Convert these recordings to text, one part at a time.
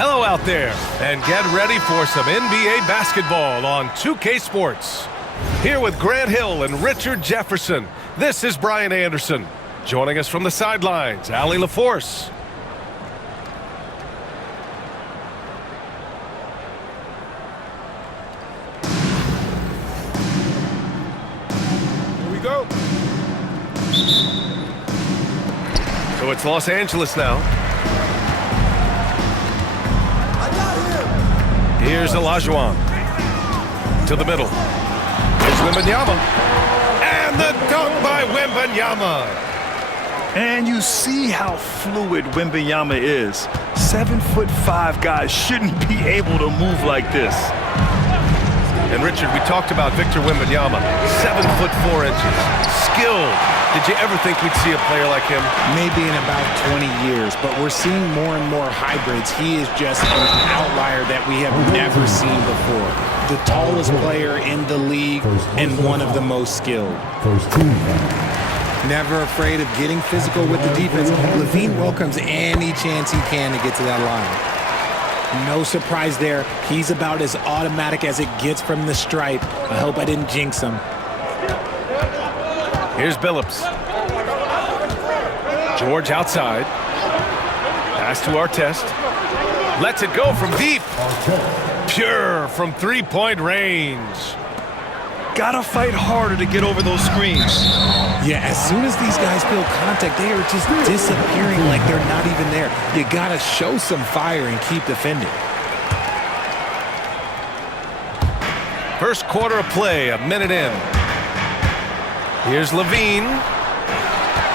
Hello out there, and get ready for some NBA basketball on 2K Sports. Here with Grant Hill and Richard Jefferson, this is Brian Anderson. Joining us from the sidelines, Allie LaForce. Here we go. So it's Los Angeles now. Here's Olajuwon to the middle. Here's Wembanyama. And the dunk by Wembanyama. And you see how fluid Wembanyama is. 7'5" guys shouldn't be able to move like this. And Richard, we talked about Victor Wembanyama. 7'4", skilled. Did you ever think we'd see a player like him? Maybe in about 20 years, but we're seeing more and more hybrids. He is just an outlier that we have never seen before. The tallest player in the league and one of the most skilled. Never afraid of getting physical with the defense. LaVine welcomes any chance he can to get to that line. No surprise there. He's about as automatic as it gets from the stripe. I hope I didn't jinx him. Here's Billups. George outside. Pass to Artest. Lets it go from deep. Pure from three-point range. Gotta fight harder to get over those screens. Yeah, as soon as these guys feel contact, they are just disappearing like they're not even there. You gotta show some fire and keep defending. First quarter of play, a minute in. Here's LaVine.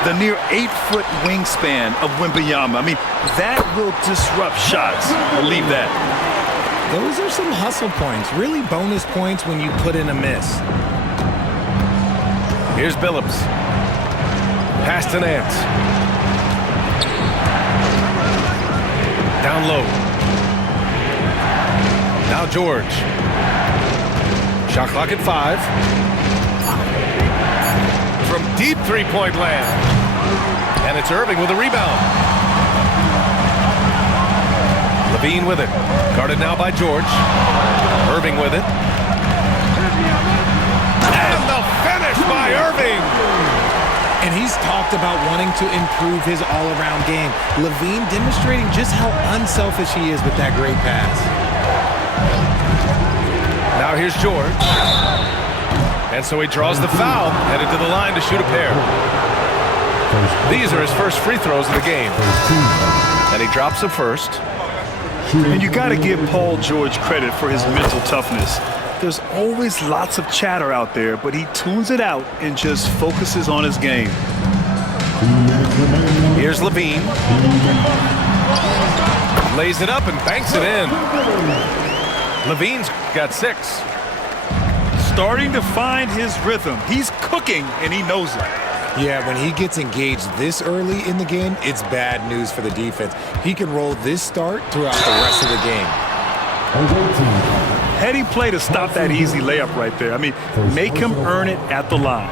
The near 8-foot wingspan of Wembanyama. I mean, that will disrupt shots. Believe that. Those are some hustle points. Really bonus points when you put in a miss. Here's Billups. Pass to Nance. Down low. Now George. Shot clock at 5. From deep three-point land. And it's Irving with a rebound. Levine with it. Guarded now by George. Irving with it. And the finish by Irving. And he's talked about wanting to improve his all-around game. Levine demonstrating just how unselfish he is with that great pass. Now here's George. And so he draws the foul, headed to the line to shoot a pair. These are his first free throws of the game. And he drops the first. And you got to give Paul George credit for his mental toughness. There's always lots of chatter out there, but he tunes it out and just focuses on his game. Here's Levine. Lays it up and banks it in. Levine's got 6. Starting to find his rhythm. He's cooking, and he knows it. Yeah, when he gets engaged this early in the game, it's bad news for the defense. He can roll this start throughout the rest of the game. Heady play to stop that easy layup right there. I mean, make him earn it at the line.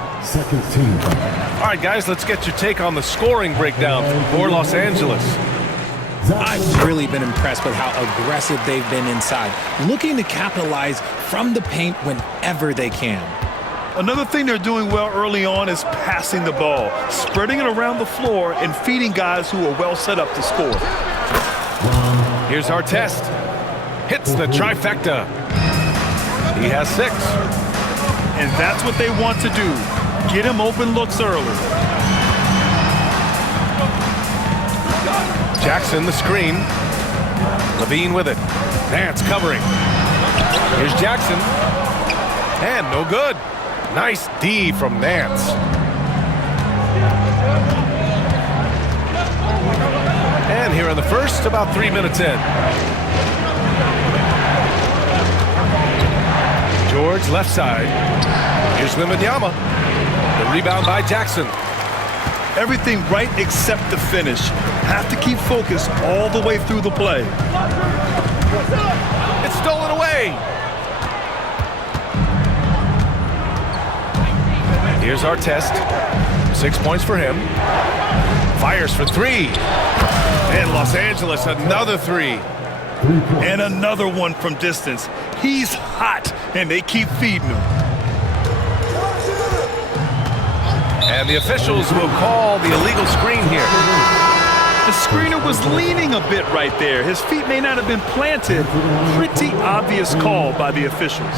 All right, guys, let's get your take on the scoring breakdown for Los Angeles. I've really been impressed with how aggressive they've been inside, looking to capitalize from the paint whenever they can. Another thing they're doing well early on is passing the ball, spreading it around the floor and feeding guys who are well set up to score. Here's Artest. Hits the trifecta. He has 6. And that's what they want to do. Get him open looks early. Jackson the screen. Levine with it. Nance covering. Here's Jackson. And no good. Nice D from Nance. And here in the first, about 3 minutes in. George left side. Here's Wembanyama. The rebound by Jackson. Everything right except the finish. Have to keep focused all the way through the play. It's stolen away. Here's Artest. 6 points for him. Fires for 3. And Los Angeles, another 3. And another one from distance. He's hot, and they keep feeding him. And the officials will call the illegal screen here. The screener was leaning a bit right there. His feet may not have been planted. Pretty obvious call by the officials.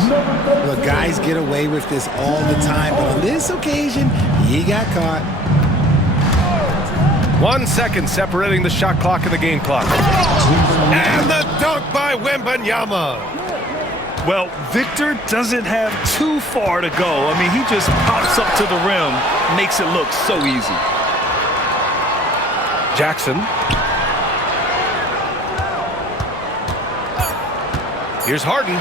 Look, guys get away with this all the time, but on this occasion, he got caught. 1 second separating the shot clock and the game clock. And the dunk by Wembanyama. Well, Victor doesn't have too far to go. I mean, he just pops up to the rim, makes it look so easy. Jackson. Here's Harden.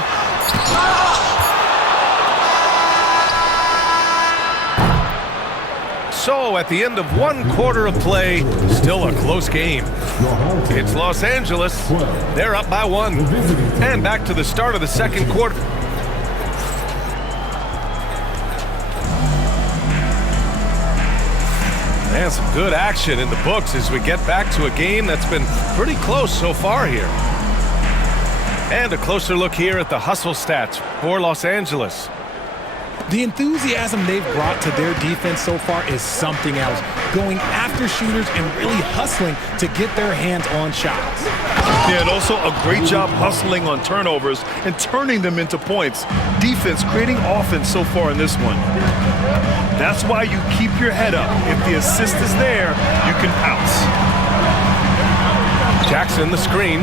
So at the end of 1 quarter of play, still a close game. It's Los Angeles. They're up by 1. And back to the start of the second quarter. And some good action in the books as we get back to a game that's been pretty close so far here. And a closer look here at the hustle stats for Los Angeles. The enthusiasm they've brought to their defense so far is something else. Going after shooters and really hustling to get their hands on shots. Yeah, and also a great job hustling on turnovers and turning them into points. Defense creating offense so far in this one. That's why you keep your head up. If the assist is there, you can pounce. Jackson, the screen.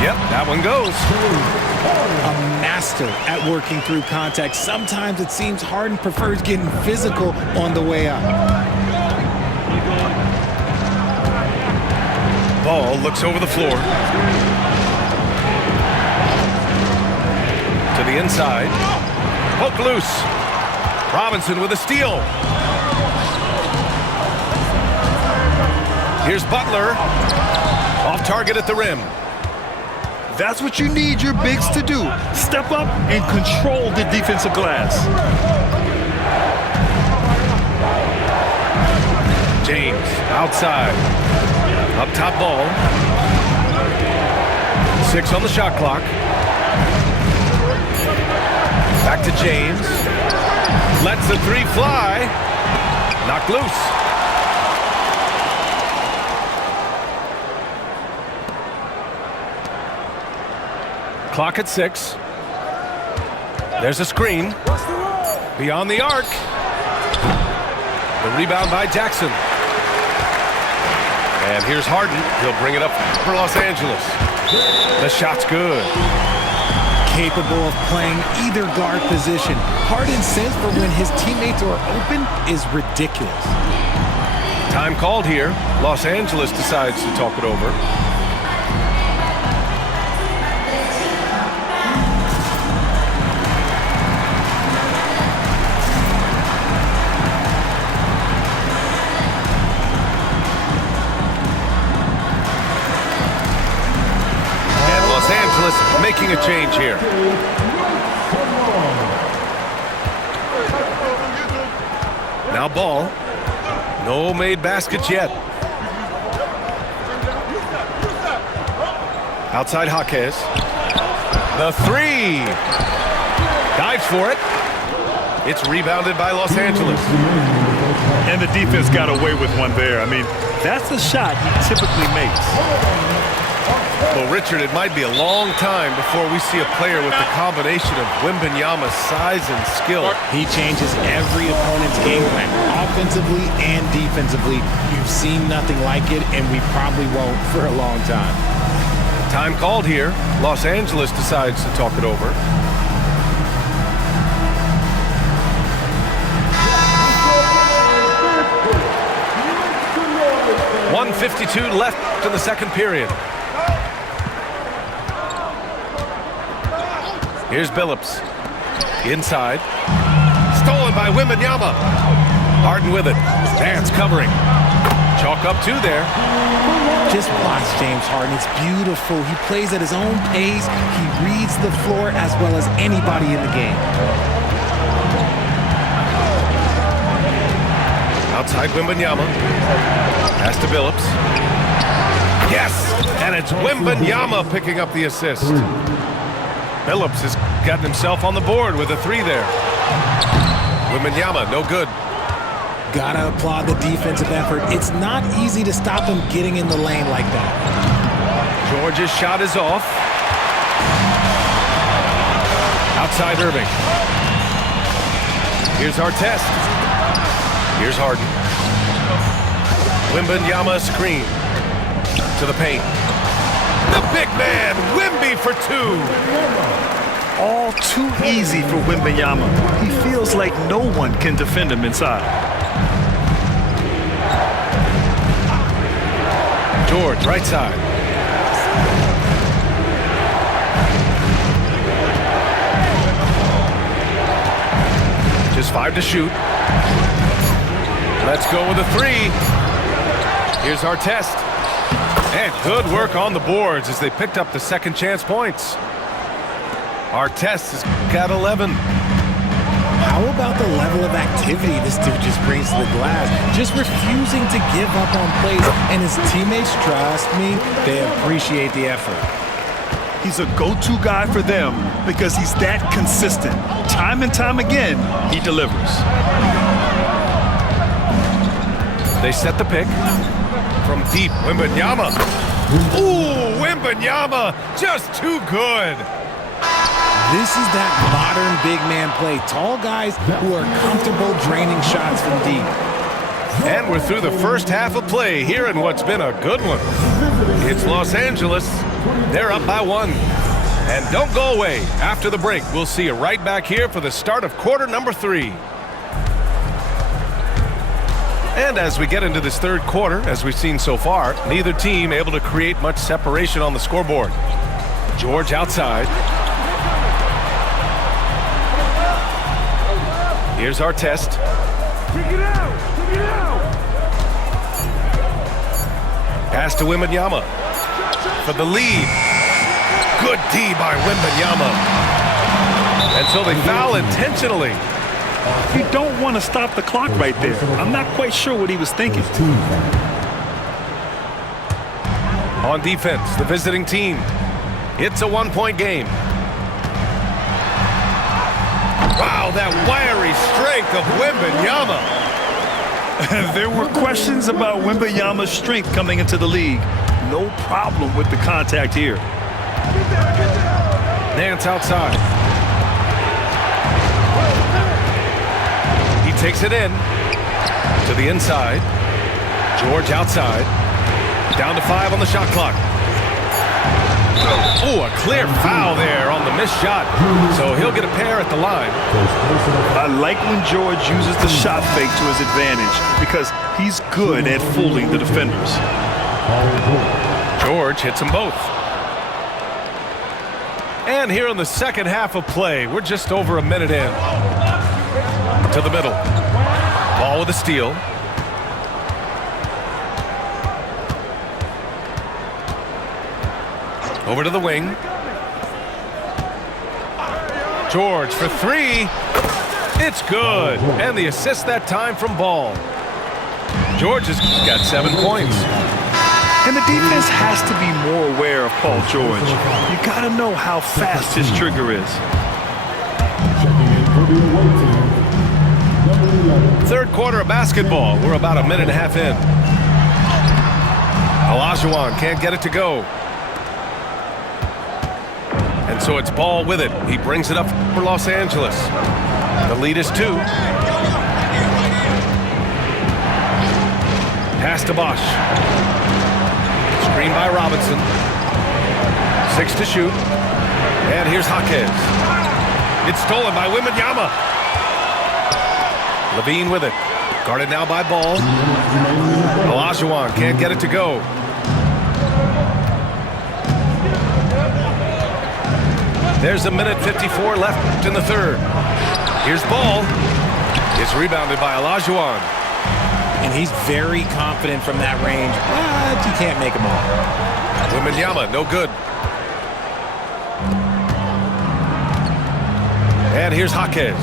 Yep, that one goes. A master at working through contact. Sometimes it seems Harden prefers getting physical on the way up. Ball looks over the floor. To the inside. Poke loose. Robinson with a steal. Here's Butler. Off target at the rim. That's what you need your bigs to do. Step up and control the defensive glass. James outside. Up top ball. 6 on the shot clock. Back to James. Lets the 3 fly. Knocked loose. Clock at 6. There's a screen. Beyond the arc. The rebound by Jackson. And here's Harden. He'll bring it up for Los Angeles. The shot's good. Capable of playing either guard position. Harden's sense for when his teammates are open is ridiculous. Time called here. Los Angeles decides to talk it over. Making a change here. Now ball. No made baskets yet. Outside Jaquez. The 3. Dives for it. It's rebounded by Los Angeles. And the defense got away with one there. I mean, that's the shot he typically makes. Well, Richard, it might be a long time before we see a player with the combination of Wembanyama's size and skill. He changes every opponent's game plan, offensively and defensively. You've seen nothing like it, and we probably won't for a long time. Time called here. Los Angeles decides to talk it over. .152 left in the second period. Here's Billups. Inside. Stolen by Wembanyama. Harden with it. Nance covering. Chalk up 2 there. Just watch James Harden. It's beautiful. He plays at his own pace. He reads the floor as well as anybody in the game. Outside Wembanyama. Pass to Billups. Yes! And it's Wembanyama picking up the assist. Billups has gotten himself on the board with a 3 there. Wembanyama, no good. Gotta applaud the defensive effort. It's not easy to stop him getting in the lane like that. George's shot is off. Outside Irving. Here's Artest. Here's Harden. Wembanyama screen. To the paint. The big man, Wemby for 2. All too easy for Wembanyama. He feels like no one can defend him inside. George, right side. Just 5 to shoot. Let's go with a 3. Here's Artest. And good work on the boards as they picked up the second chance points. Artest has got 11. How about the level of activity this dude just brings to the glass? Just refusing to give up on plays, and his teammates, trust me, they appreciate the effort. He's a go-to guy for them because he's that consistent. Time and time again, he delivers. They set the pick. From deep, Wembanyama. Ooh, Wembanyama, just too good. This is that modern big man play. Tall guys who are comfortable draining shots from deep. And we're through the first half of play here in what's been a good one. It's Los Angeles. They're up by 1. And don't go away. After the break, we'll see you right back here for the start of quarter number 3. And as we get into this third quarter, as we've seen so far, neither team able to create much separation on the scoreboard. George outside. Here's Artest. Pass to Wembanyama for the lead. Good D by Wembanyama. And so they foul intentionally. You don't want to stop the clock right there. I'm not quite sure what he was thinking. On defense, the visiting team. It's a one-point game. Wow, that wiry strength of Wembanyama. There were questions about Wembanyama's strength coming into the league. No problem with the contact here. Nance outside. He takes it in to the inside. George outside. Down to 5 on the shot clock. Oh, a clear foul there on the missed shot. So he'll get a pair at the line. I like when George uses the shot fake to his advantage because he's good at fooling the defenders. George hits them both. And here in the second half of play, we're just over a minute in. To the middle. Ball with a steal. Over to the wing. George for 3. It's good. And the assist that time from Ball. George has got 7 points. And the defense has to be more aware of Paul George. You got to know how fast his trigger is. Third quarter of basketball. We're about a minute and a half in. Olajuwon can't get it to go. And so it's Ball with it. He brings it up for Los Angeles. The lead is 2. Pass to Bosch. Screen by Robinson. 6 to shoot. And here's Jaquez. It's stolen by Wembanyama. Levine with it. Guarded now by Ball. Olajuwon can't get it to go. There's a minute 54 left in the third. Here's Ball. It's rebounded by Olajuwon. And he's very confident from that range, but he can't make them all. Wembanyama, no good. And here's Jaquez.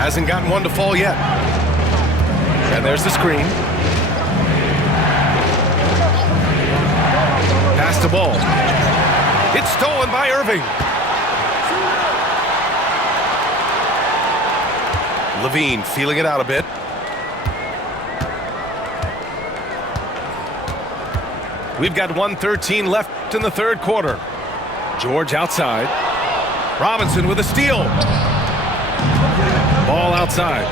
Hasn't gotten one to fall yet. And there's the screen. Pass to Ball. It's stolen by Irving. Levine feeling it out a bit. We've got 1:13 left in the third quarter. George outside. Robinson with a steal. Ball outside.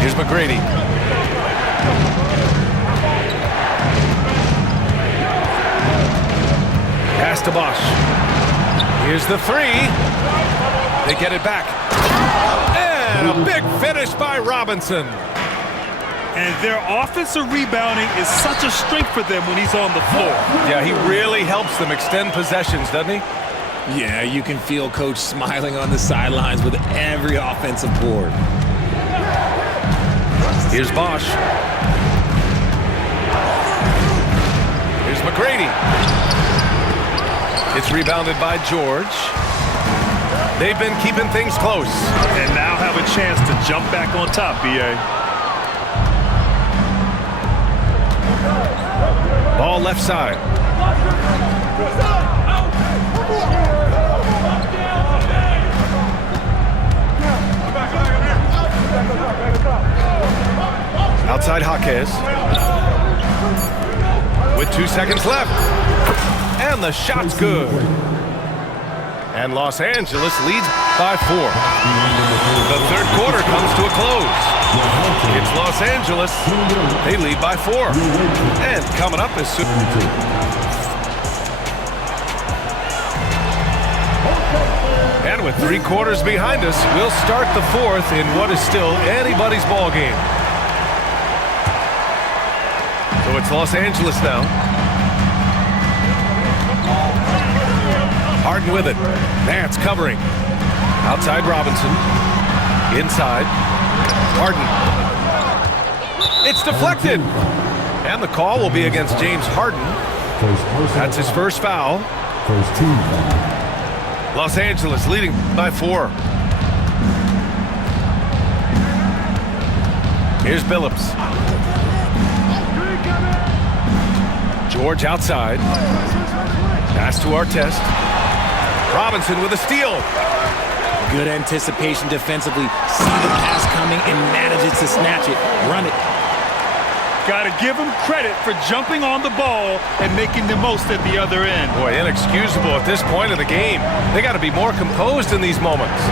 Here's McGrady. Pass to Bosch. Here's the 3. They get it back. And a big finish by Robinson. And their offensive rebounding is such a strength for them when he's on the floor. Yeah, he really helps them extend possessions, doesn't he? Yeah, you can feel Coach smiling on the sidelines with every offensive board. Here's Bosch. Here's McGrady. It's rebounded by George. They've been keeping things close. And now have a chance to jump back on top, B.A. Ball left side. Outside Jaquez. With 2 seconds left. And the shot's good. And Los Angeles leads by 4. The third quarter comes to a close. It's Los Angeles. They lead by 4. And coming up is soon. And with 3 quarters behind us, we'll start the fourth in what is still anybody's ball game. So it's Los Angeles now. Harden with it. Nance covering. Outside Robinson. Inside. Harden. It's deflected. And the call will be against James Harden. That's his first foul. First team foul. Los Angeles leading by 4. Here's Billups. George outside. Pass to Artest. Robinson with a steal. Good anticipation defensively. See the pass coming and manages to snatch it. Run it. Got to give him credit for jumping on the ball and making the most at the other end. Boy, inexcusable at this point of the game. They got to be more composed in these moments.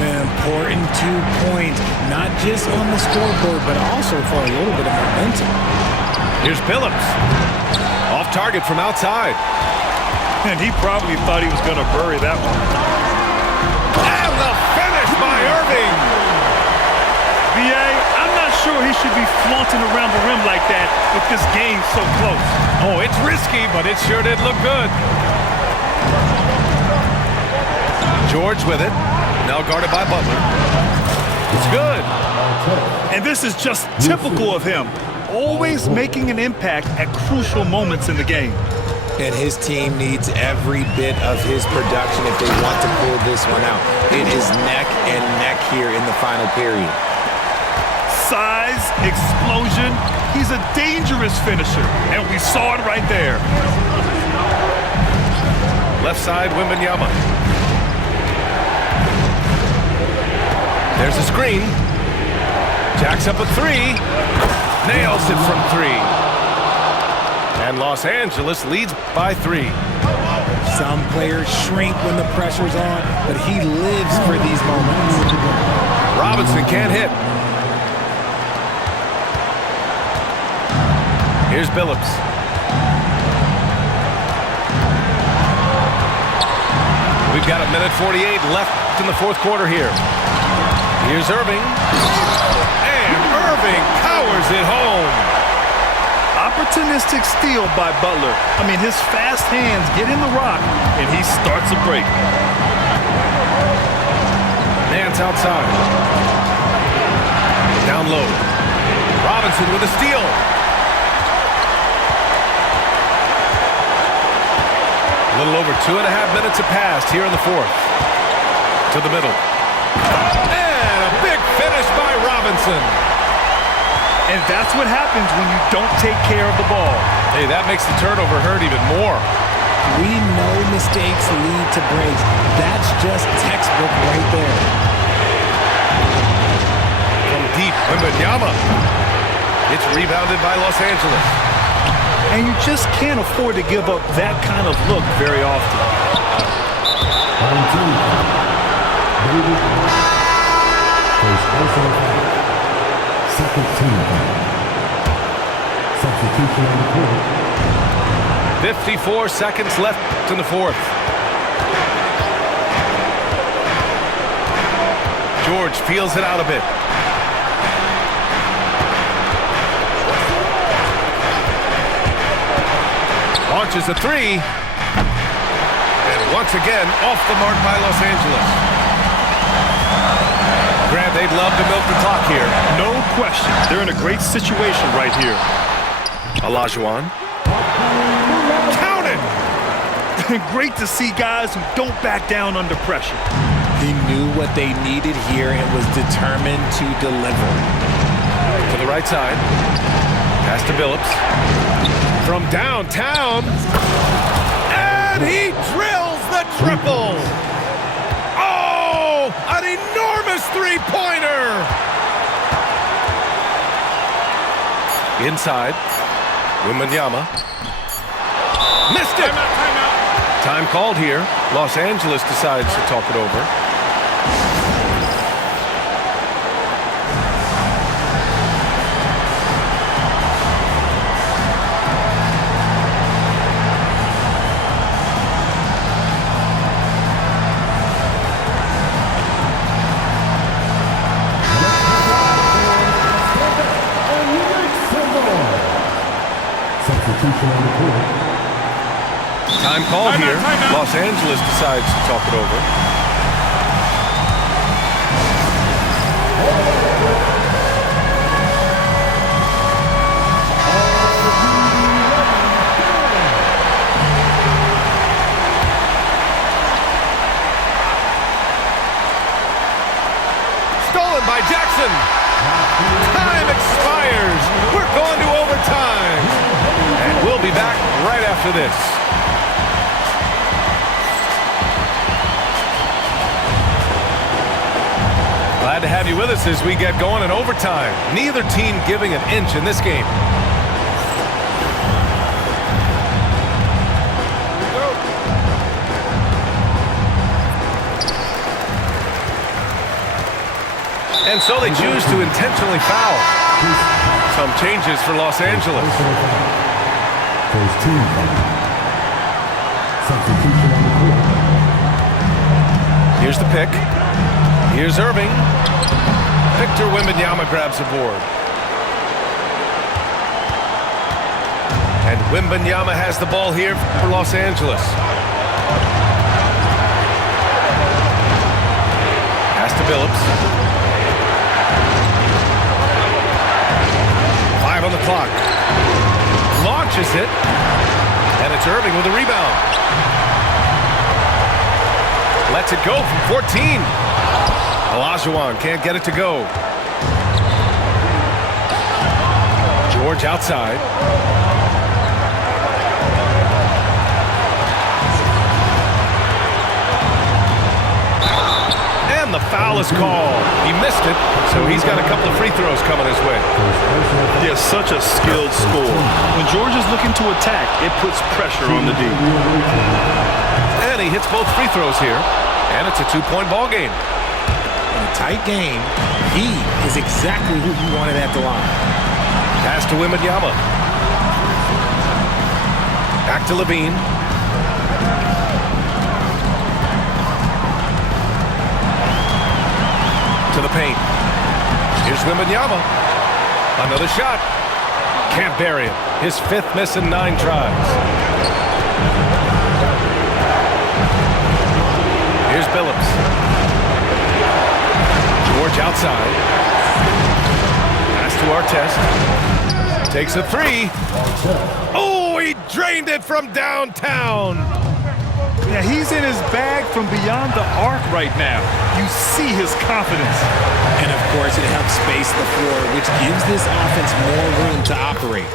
An important 2 points, not just on the scoreboard, but also for a little bit of momentum. Here's Billups. Off target from outside. And he probably thought he was going to bury that one. And the finish by Irving. B.A., I'm not sure he should be flaunting around the rim like that with this game so close. Oh, it's risky, but it sure did look good. George with it. Now guarded by Butler. It's good. And this is just typical of him. Always making an impact at crucial moments in the game. And his team needs every bit of his production if they want to pull this one out. It is neck and neck here in the final period. Size, explosion. He's a dangerous finisher, and we saw it right there. Left side, Wembanyama. There's a screen. Jacks up a 3. Nails it from 3. And Los Angeles leads by 3. Some players shrink when the pressure's on, but he lives for these moments. Robinson can't hit. Here's Billups. We've got 1:48 left in the fourth quarter here. Here's Irving. And Irving powers it home. Opportunistic steal by Butler. I mean, his fast hands get in the rock, and he starts a break. Nance outside. Down low. Robinson with a steal. A little over 2.5 minutes have passed here in the fourth. To the middle. And a big finish by Robinson. And that's what happens when you don't take care of the ball. Hey, that makes the turnover hurt even more. We know mistakes lead to breaks. That's just textbook right there. From deep, Wembanyama. It's rebounded by Los Angeles. And you just can't afford to give up that kind of look very often. Second team foul. Substitution on the court. 54 seconds left in the fourth. George feels it out a bit. Launches a 3. And once again, off the mark by Los Angeles. Grant, they'd love to milk the clock here. No question. They're in a great situation right here. Olajuwon. Count it! Great to see guys who don't back down under pressure. He knew what they needed here and was determined to deliver. To the right side. Pass to Billups. From downtown. And he drills the triple. Oh, an enormous three-pointer. Inside. Wembanyama. Missed it. Timeout. Time called here. Los Angeles decides to talk it over. Time called here. Los Angeles decides to talk it over. stolen by Jackson. Time expires. We're going to overtime. And we'll be back right after this. Glad to have you with us as we get going in overtime. Neither team giving an inch in this game. And so they choose to intentionally foul. Some changes for Los Angeles. There's 2 foul. Substitution on the court. Here's the pick. Here's Irving. Victor Wembanyama grabs the board. And Wembanyama has the ball here for Los Angeles. Pass to Billups. 5 on the clock. Launches it. And it's Irving with a rebound. Lets it go from 14. Olajuwon can't get it to go. George outside. And the foul is called. He missed it, so he's got a couple of free throws coming his way. Yes, such a skilled scorer. When George is looking to attack, it puts pressure on the D. And he hits both free throws here. And it's a 2-point ball game. In a tight game, he is exactly who you wanted at the line. Pass to Wembanyama. Back to Levine. To the paint. Here's Wembanyama. Another shot. Can't bury it. His 5th miss in 9 tries. Here's Billups. George outside. Pass to Artest. Takes a 3. Oh, he drained it from downtown. Yeah, he's in his bag from beyond the arc right now. You see his confidence. And of course, it helps space the floor, which gives this offense more room to operate.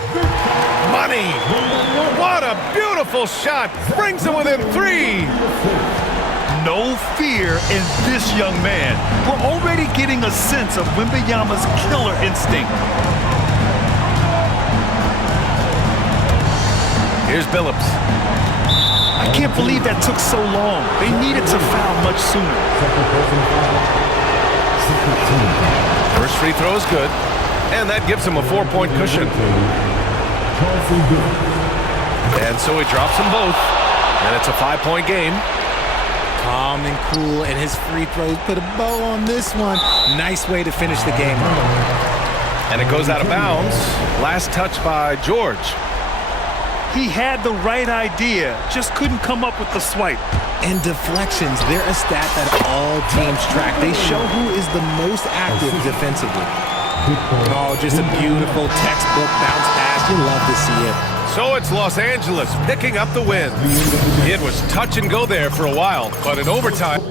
Money. What a beautiful shot. Brings him within 3. No fear in this young man. We're already getting a sense of Wembanyama's killer instinct. Here's Billups. I can't believe that took so long. They needed to foul much sooner. First free throw is good, and that gives him a 4-point cushion. And so he drops them both, and it's a 5-point game. Calm and cool, and his free throws put a bow on this one. Nice way to finish the game. And it goes out of bounds. Last touch by George. He had the right idea, just couldn't come up with the swipe. And deflections, they're a stat that all teams track. They show who is the most active defensively. Oh, just a beautiful textbook bounce pass. You love to see it. So it's Los Angeles picking up the win. It was touch and go there for a while, but in overtime...